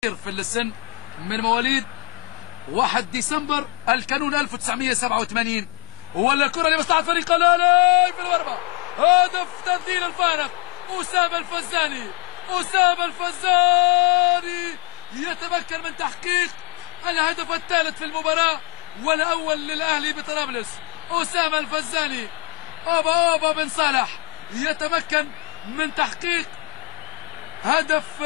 في السن من مواليد 1 ديسمبر الكانون 1987. ولا الكرة لمصلحة فريق الأهلي في المرمى. هدف تبديل الفارق أسامة الفزاني. أسامة الفزاني يتمكن من تحقيق الهدف الثالث في المباراة والأول للأهلي بطرابلس. أسامة الفزاني أوبا بن صالح يتمكن من تحقيق هدف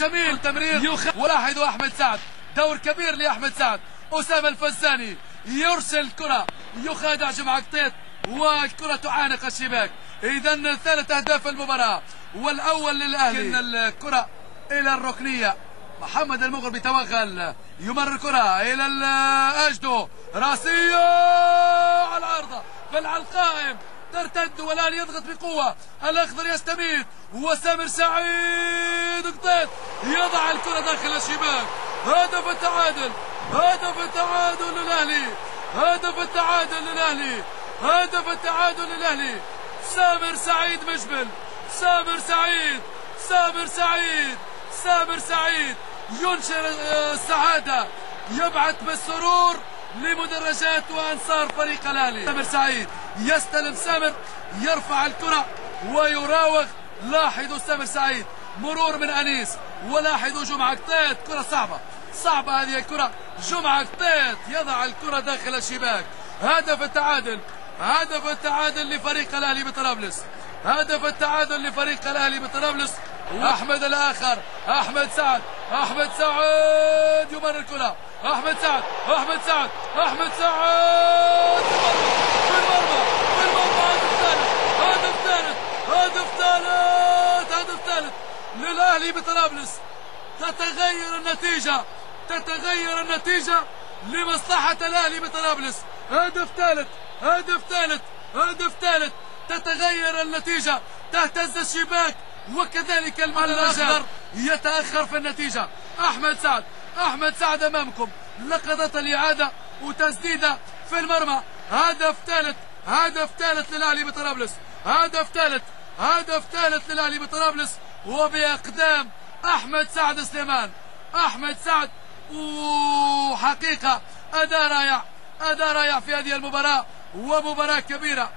جميل. تمرير ولاحظوا أحمد سعد، دور كبير لأحمد سعد. أسامة الفزاني يرسل كرة، يخادع جمعة قطيط والكرة تعانق الشباك. إذا 3 أهداف المباراة والأول للأهلي. الكرة إلى الركنية، محمد المغربي توغل يمر الكرة إلى الأجدو، راسية على العارضة بل على القائم، ترتد والآن يضغط بقوة. الأخضر يستميت وسامر سعيد قطيط يضع الكرة داخل الشباك. هدف التعادل، هدف التعادل للأهلي، هدف التعادل للأهلي، هدف التعادل للأهلي. سامر سعيد مجبل، سامر سعيد، سامر سعيد، سامر سعيد ينشر السعادة، يبعث بالسرور لمدرجات وأنصار فريق الأهلي. سامر سعيد يستلم، سامر يرفع الكرة ويراوغ. لاحظوا سامر سعيد، مرور من أنيس، ولاحظوا جمعة قطيط، كرة صعبة هذه الكرة. جمعة قطيط يضع الكرة داخل الشباك. هدف التعادل، هدف التعادل لفريق الأهلي بطرابلس، هدف التعادل لفريق الأهلي بطرابلس. أحمد الآخر، أحمد سعد، أحمد سعد يمر الكرة، أحمد سعد، أحمد سعد، أحمد سعد في المرمى، في المرمى. هدف ثالث، هدف ثالث، هدف ثالث للأهلي بطرابلس. تتغير النتيجة، تتغير النتيجة لمصلحة الأهلي بطرابلس. هدف ثالث، هدف ثالث، هدف ثالث، تتغير النتيجة، تهتز الشباك وكذلك الأخضر يتأخر في النتيجة. أحمد سعد، أحمد سعد أمامكم، لقطة الإعادة وتسديدة في المرمى. هدف ثالث، هدف ثالث للأهلي بطرابلس، هدف ثالث، هدف ثالث للأهلي بطرابلس وبأقدام أحمد سعد سليمان. أحمد سعد وحقيقة أداء رائع، أداء رائع في هذه المباراة، ومباراة كبيرة.